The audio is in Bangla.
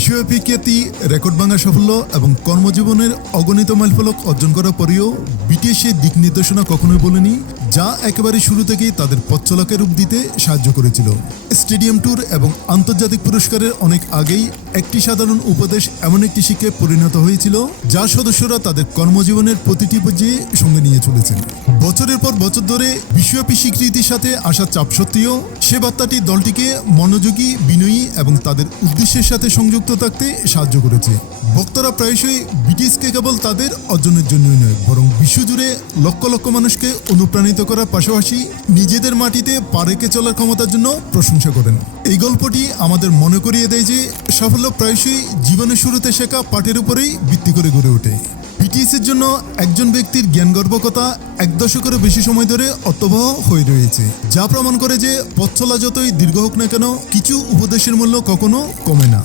বিশ্বব্যাপী খ্যাতি, রেকর্ড ভাঙা সাফল্য এবং কর্মজীবনের অগণিত মাইলফলক অর্জন করার পরেও বিটিএস এর দিক নির্দেশনা কখনোই বলেনি, যা একেবারে শুরু থেকেই তাদের পথ চলাকে রূপ দিতে সাহায্য করেছিল। স্টেডিয়াম ট্যুর এবং আন্তর্জাতিক পুরস্কারের অনেক আগেই একটি সাধারণ উপদেশ এমন একটি শিক্ষায় পরিণত হয়েছিল, যা সদস্যরা তাদের কর্মজীবনের প্রতিটি পর্যায়ে সঙ্গে নিয়ে চলেছেন। বছরের পর বছর ধরে বিশ্বব্যাপী স্বীকৃতির সাথে আসা চাপ সত্ত্বেও সে বার্তাটি দলটিকে মনোযোগী, বিনয়ী এবং তাদের উদ্দেশ্যের সাথে সংযুক্ত থাকতে সাহায্য করেছে। বক্তারা প্রায়শই বিটিএসকে কেবল তাদের অর্জনের জন্যই নয়, বরং বিশ্বজুড়ে লক্ষ লক্ষ মানুষকে অনুপ্রাণিত করার পাশাপাশি নিজেদের মাটিতে পা রেখে চলার ক্ষমতার জন্য প্রশংসা করেন। এই গল্পটি আমাদের মনে করিয়ে দেয় যে সাফল্য প্রায়শই জীবনের শুরুতে শেখা পাঠের উপরেই ভিত্তি করে গড়ে ওঠে। বিটিএস এর জন্য একজন ব্যক্তির জ্ঞানগর্ভকতা এক দশকেরও বেশি সময় ধরে অর্থবহ হয়ে রয়েছে, যা প্রমাণ করে যে পথ চলা যতই দীর্ঘ হোক না কেন, কিছু উপদেশের মূল্য কখনো কমে না।